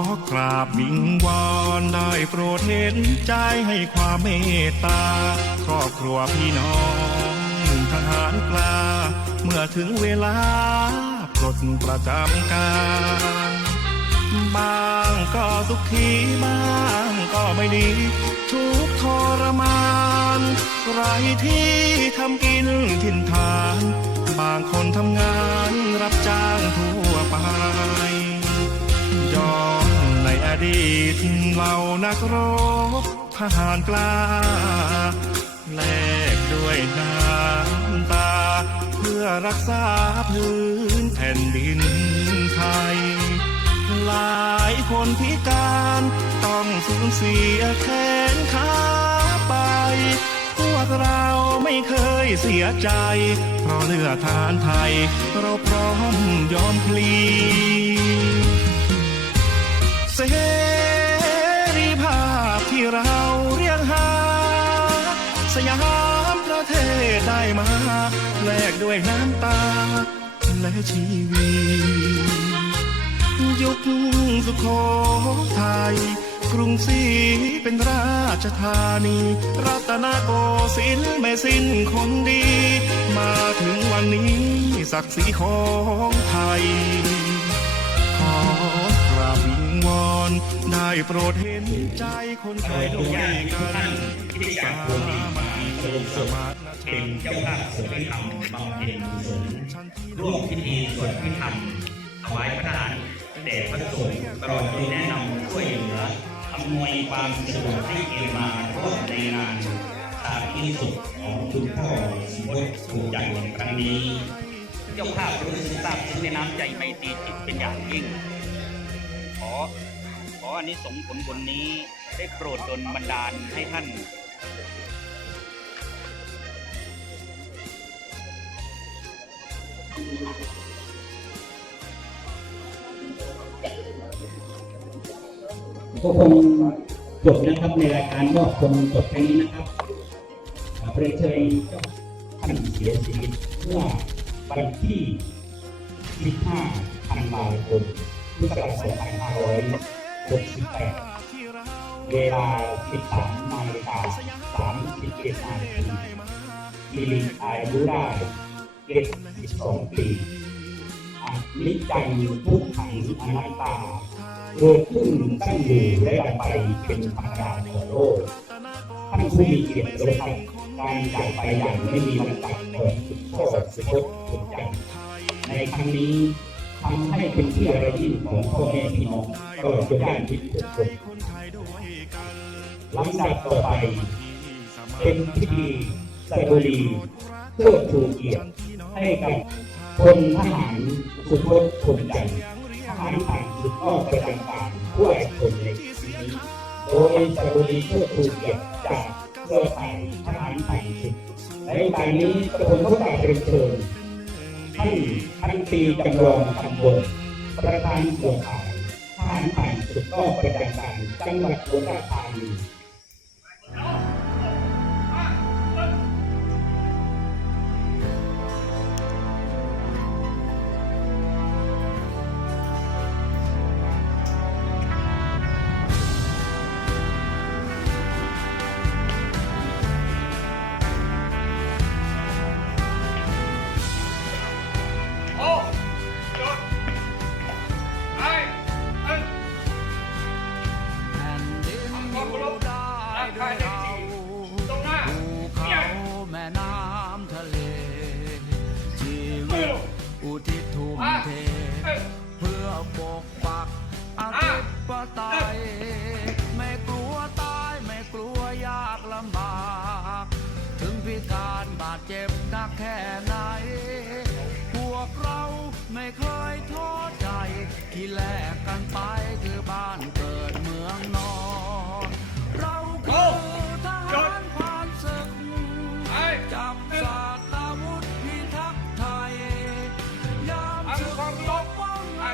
อกราบวิงวอนได้โปรดเห็นใจให้ความเมตตา ครอบครัวพี่น้องทหารกล้า เมื่อถึงเวลาปลดประจำการบางก็สุขีบ้างก็ไม่ดี ทุกทรมานไรที่ทำกินถิ่นฐาน บางคนทำงานรับจ้างทั่วไป ดีตเหล่านักรบทหารกล้าแลกด้วยน้ำตา เพื่อรักษาพื้นแผ่นดินไทย หลายคนพิการต้องสูญเสียแขนขาไป พวกเราไม่เคยเสียใจ เพราะเลือดทานไทย เราพร้อมยอมพลี เสรีภาพที่เราเรียกหา สยามประเทศได้มาแลกด้วยน้ำตา และชีวิตยุคสุโขทัยกรุงศรีเป็นราชธานี รัตนโกสินทร์ไม่สิ้นคนดี มาถึงวันนี้ศักดิ์ศรีของไทย ได้โปรดเห็นใจคนไทยด้วยกันสามัคคีสมาธิเป็นเจ้าภาพสวดพิธรรมบำเพ็ญกุศลร่วมพิธีสวดพิธรรมถวายพระทหารแด่พระสงฆ์ตลอดจนแนะนำช่วยเหลืออำนวยความสะดวกให้เอมาร่วมในงานชาพิสุขของคุณพ่อสิบดถูกใจในครั้งนี้ เจ้าภาพรู้สึกซาบซึ้งในน้ำใจไมตรีจิตเป็นอย่างยิ่งขอ ออันนี้สงผลบุญนี้ได้โปรดดลบันดาลให้ท่าน ก็คงจบนะครับในรายการก็คงจบแค่นี้นะครับขอเรียนเชิญท่านเสียชีวิตเมื่อวันที่15ธันวาคมพุทธศักราช255 68 เวลา 13นาฬิกา31นาทีมีลิงอายุได้72 ปีอนิจจังทุกขังอนัตตาเกิดขึ้นตั้งอยู่และดับไปเป็นธรรมดาของโลกท่านผู้มีเกียรติยศครับการจากไปอย่างไม่มีวันกลับของสุดโทษสุดทสุดจังในครั้งนี้ ทำให้เป็นที่ระลึกของพ่อแม่พี่น้องตลอดจนญาติมิตรทุกคนลำดับต่อไป เป็นพิธีสดุดีเพื่อชูเกียรติให้กับคนทหารสุดทศสุดจังทหารผ่านสุดยอดประจำการผู้ไอ้คนในที่นี้โดยสรุดีเพื่อถูเกียรติจากเครือข่ายทหารผ่านสุดในการนี้กระผมก็กราบเรียนเชิญ ท่านท่านตีจำลองคำบนประธานส่วนข่ายทหารผ่านสุดยอดประจำการจังหวัดอุดรธานี อุทิศทุ่มเท เพื่อปกปักอาธิปไตยไม่กลัวตายไม่กลัวยากลำบาก ถึงพิการบาดเจ็บนักแค่ไหน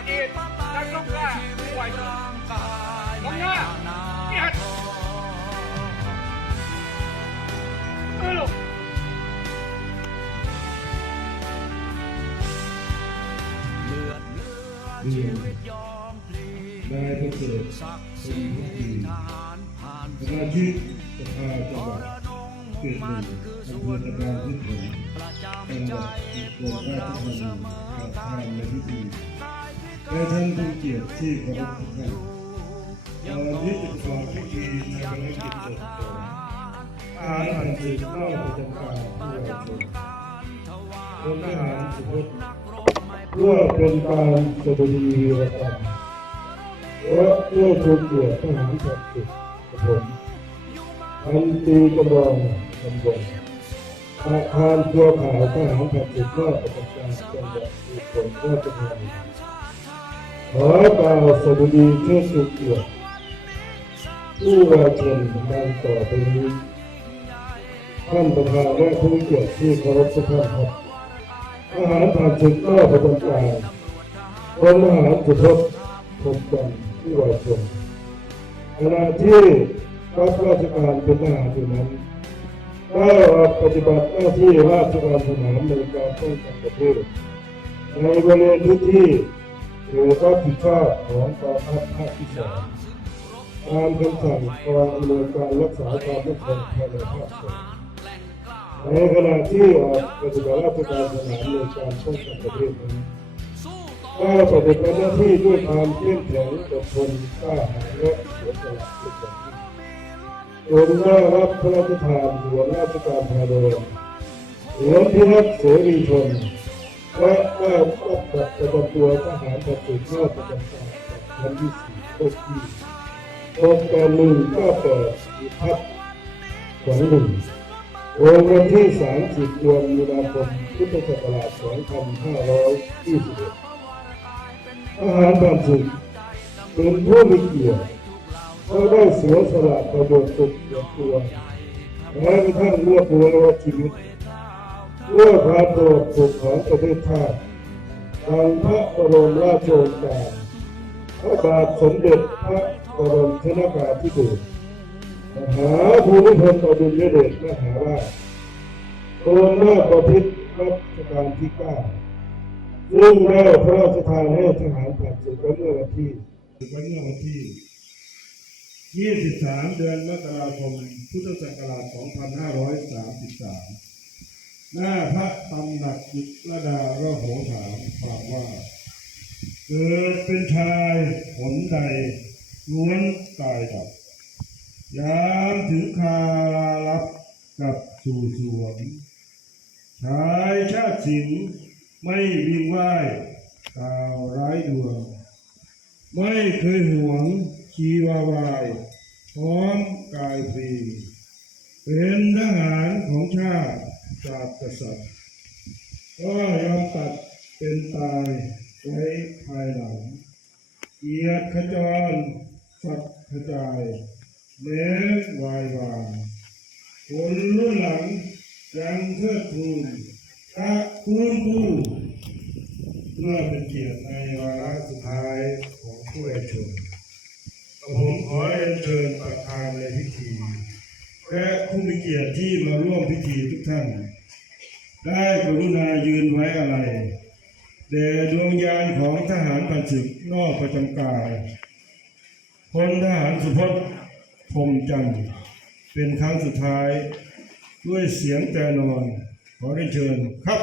ป้องอธิปไตยด้วยชีวิตร่างกายไม่อาณาถอเอ้ยลูกเลือดเนื้อชีวิตยอมพระเสริฐศักดิ์ศเป็รีนผู้ดีทหารผ่านสมาชิกสภาจังหวัดเขตหมันึ่นงคือำส่เภวอนตะการที่ถึงประจจังำหใจวัดอุบพลวกราชเราธานีเสมอกับกัทานในพิธีกายพิ และการท่านผู้เกียรติที่เคารพทุกท่านยัตอนต้องที่จะขอพิธีในภารกิจเปิดตัวอาหารผ่านสื่อนอกประจำการผู้วชนการถวายพลทหารสุพจน์นักรบไม่เพื่อเป็นการแสดงวีรกรรมและเพื่อทูลเกียรติทหารสัตว์ศึกกับผมพันตีกำลังตำบลอาคารเครือข่ายทหารสัตว์ศึกนอกประจำการจังหวัดอุบลราชธานี ขอกล่าวสวัสดีเชิดชูเกียรติผู้วาชนดังต่อไปนี้ท่านประธานและผู้เกียรติที่เคารพทุกท่านครับอาหารผ่านศึกนอกประจำการพลทหารสุพจน์พรหมจันทร์ผู้วาชนขณะที่รับราชการเป็นทหารอยู่นั้นได้รับปฏิบัติหน้าที่ราชการสนามในการป้องกันประเทศในบริเวณพื้นที่ หรือรับผิดชอบของกองทัพภาคที่สองตามคำสั่งกองอำนวยการรักษาความมั่นคงภายในภาคสองในขณะที่ออกปฏิบัติราชการสนามในการป้องกันประเทศนั้นได้ปฏิบัติหน้าที่ด้วยความเข้มแข็งอดทนกล้าหาญและเสียสละเป็นอย่างจนได้รับพระราชทานหลวงราชการพาโดนหลวงพิทักษ์เสรีชน และได้รับบัตรประจำตัวทหารประจุนอกประจำการชั้นที่สี่โคกที่โครงการหนึ่งก็เปิดพัฒน์ขวัญหนึ่งโอนวันที่30เดือนมีนาคมพุทธศักราช2521ทหารผ่านศึกเป็นผู้มีเกียรติเพราะได้เสียสละประโยชน์สุขส่วนตัวแม้กระทั่งเลือดเนื้อและชีวิต เพื่อความสงบสุขของประเทศชาติทางพระบรมราชโองการพระบาทสมเด็จพระบรมชนกาธิเบศรมหาภูมิพลอดุลยเดชมหาราชโรงราชประพิตรรัชกาลที่เก้าซึ่งได้พระราชทานให้ทหารผ่านศึกเมื่อวันที่เมื่อวันที่ 23 เดือนมกราคม พุทธศักราช 2533 หน้าพระตำหนักจิตระดาระโหฐามความว่า เกิดเป็นชายผลใดล้วนตายดับ ยามถึงคาลารับกับสู่สวงชายชาติสิงไม่วิงไหวกล่าวร้ายดวง ไม่เคยหวงชีวาวาย พร้อมกายฟรี เป็นทหารของชาติ ศาสตร์กษัตริย์ก็ยอมตัดเป็นตายไว้ภายหลังเกียรติขจรสัตว์กระจายแม้วายวางคนรุ่นหลังยังเทิดทูนพระคุณผู้เพื่อเป็นเกียรติในวาระสุดท้ายของผู้เอกชนผมขอเรียเชิญประธานในพิธี และผู้มีเกียรติที่มาร่วมพิธีทุกท่าน ได้กรุณายืนไว้อะไรแด่ดวงยานของทหารปันศึกนอกประจำกายพลทหารสุพจน์พรมจันทร์เป็นครั้งสุดท้ายด้วยเสียงแต่นอน ขอเรียนเชิญครับ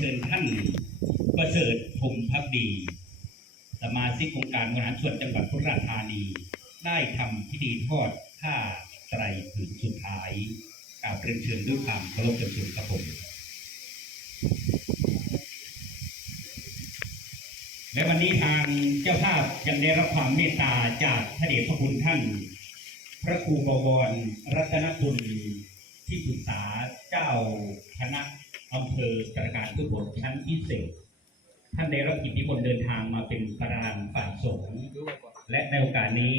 ชิญท่านประเสริฐพรมพักดี สมาชิกองค์การบริหารส่วนจังหวัดสุราษฎร์ธานี ได้ทำพิธีทอดผ้าไตรผืนสุดท้ายกล่าวเรียนเชิญด้วยความเคารพอย่างสูงครับผมและวันนี้ทางเจ้าภาพยังได้รับความเมตตาจากพระเดชพระคุณท่าน พระครูบวรรัตนคุณที่ปรึกษาเจ้าคณะอำเภอประการทุกบท ชั้นพิเศษ ท่านได้รับกิจนิมนต์เดินทางมาเป็นประธานฝ่ายสงฆ์และในโอกาสนี้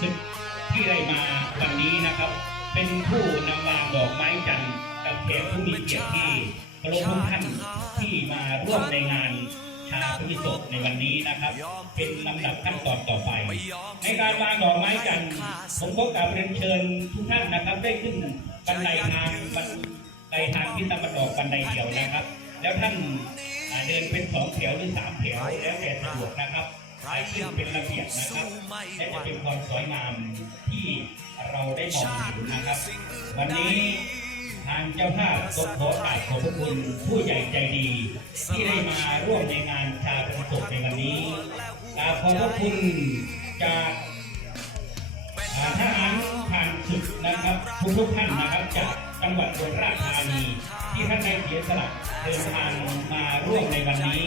ซึ่งที่ได้มาวันนี้นะครับ เป็นผู้นำวางดอกไม้จันทร์กับแขกผู้มีเกียรติที่เคารพทุกท่านที่มาร่วมในงาน ชาพฤศพในวันนี้นะครับ เป็นลำดับขั้นตอนต่อไป ในการวางดอกไม้จันทร์ผมก็กราบเรียนเชิญทุกท่านนะครับ ได้ขึ้นบันไดทางบันไดทางที่ตะวันออกบันไดเดียวนะครับ แล้วท่านเดินเป็นสองแถวหรือสามแถวแล้วแต่สะดวกนะครับขึ้นเป็นระเบียบนะครับและจะเป็นความสวยงามที่เราได้มองเห็นนะครับ วันนี้ ทางเจ้าภาพก็ขอกราบขอบพระคุณผู้ใหญ่ใจดี ที่ได้มาร่วมในงานชาปนศพในวันนี้กราบขอบพระคุณจากอ่าทหารผ่านศึกนะครับทุกทุกท่านนะครับจากจังหวัดอุบลราชธานีที่ท่านได้เสียสละเดินทางมาร่วมในวันนี้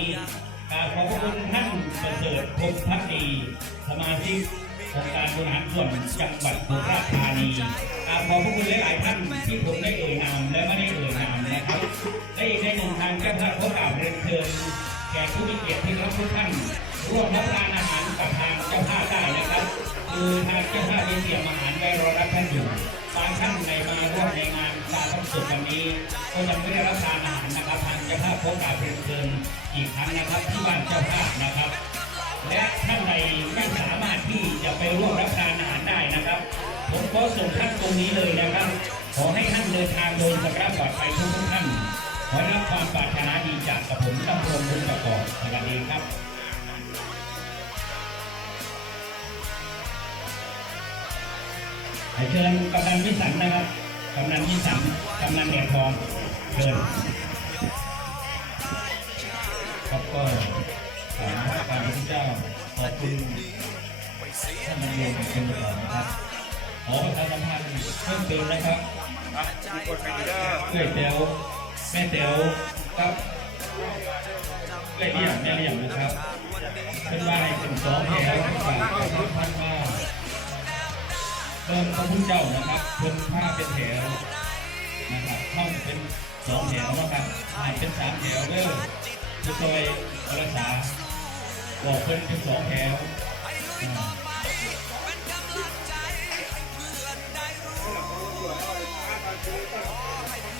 กราบขอบพระคุณท่านประเสริฐพงษ์พักดีสมาชิก องค์การบริหารส่วนจังหวัดอุบลราชธานีกราบขอบพระคุณหลาย ๆ ท่านที่ผมได้เอ่ยนามและไม่ได้เอ่ยนามนะครับและอีกในหนึ่งทางเจ้าภาพขอกราบเรียนเชิญแขกผู้มีเกียรติที่รักทุกท่านร่วมรับประทานอาหารกับทางเจ้าภาพได้นะครับคือทางเจ้าภาพได้เตรียมอาหารไว้รอรับท่านอยู่บางท่านในมาร่วมในงานการทำสุดวันนี้ก็ยังไม่ได้รับทานอาหารนะครับทางเจ้าภาพขอกราบเรียนเชิญอีกครั้งนะครับที่บ้านเจ้าภาพนะครับ และท่านใดไม่สามารถที่จะไปร่วมรับประทานอาหารได้นะครับ ผมขอส่งท่านตรงนี้เลยนะครับ ขอให้ท่านเดินทางโดยสภาพปลอดภัยทุกทุกๆท่านขอได้รับความปรารถนาดีจากกับผมดำรงบุญประกอบสวัสดีครับขอเชิญกำนันวิสันนะครับกำนันวิสันกำนันเหรียญทองเชิญครับก็ พระการพระเจ้าขอบคุณท่านนายกเป็นประธานะครับขอประชาสัมพันธ์เพิ่มเติมนะครับเพื่อแต๋วแม่แต๋วครับเพื่อเรียกแม่เรียกนะครับเป็นว่าให้เป็นสองแถวฝากท่านท่านว่าเพิ่มพระพุทธเจ้านะครับเพิ่มผ้าเป็นแถวนะครับเข้าเป็นสองแถวนะครับให้เป็นสามแถวเด้อจะซอยรักษา บอกเพิ่นเป็นสองแถว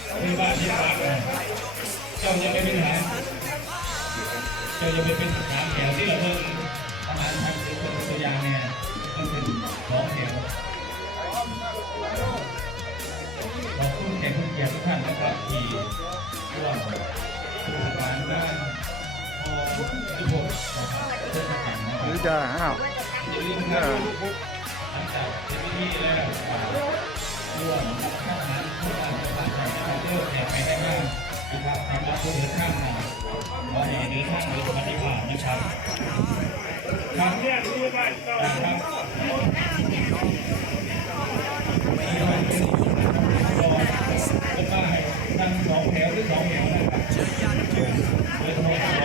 อ่าที่บ้านที่พักเจ้าจะไปเป็นทหารเจ้าจะไปเป็นสามแถวที่เราเพิ่มประมาณทางตัวอย่างเนี่ยมันเป็นสองแถวขอบคุณแขกผู้เกียรติทุกท่านนะครับที่ร่วมสู่สานด้าน หรือจะอ้ามนะครับหลังจากที่นี่แล้วร่วมกับทหารผู้การจังหวัดนะครับเลือกแขกไปได้บ้างนะครับสำหรับผู้เดินทางมาขอให้เดินทางโดยสวัสดิภาพนะครับครับเดียรู้ไหมครับเป็นว่าให้ตั้งสองแถวหรือสองแถวนะครับ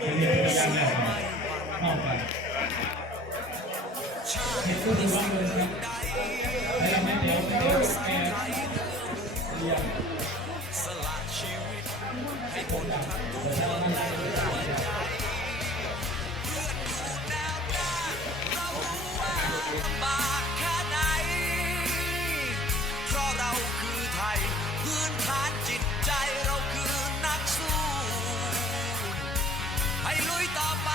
ดีไม่จำเลยเรียนพยานแล้วเข้าไปเห็นผู้ดูร้องเลยครับให้เราไม่เดี๋ยวเดี๋ยวแกเรียนให้ผลดับบากแค่ไหน เพราะเราคือไทย พื้นฐานจิตใจเราคือ ให้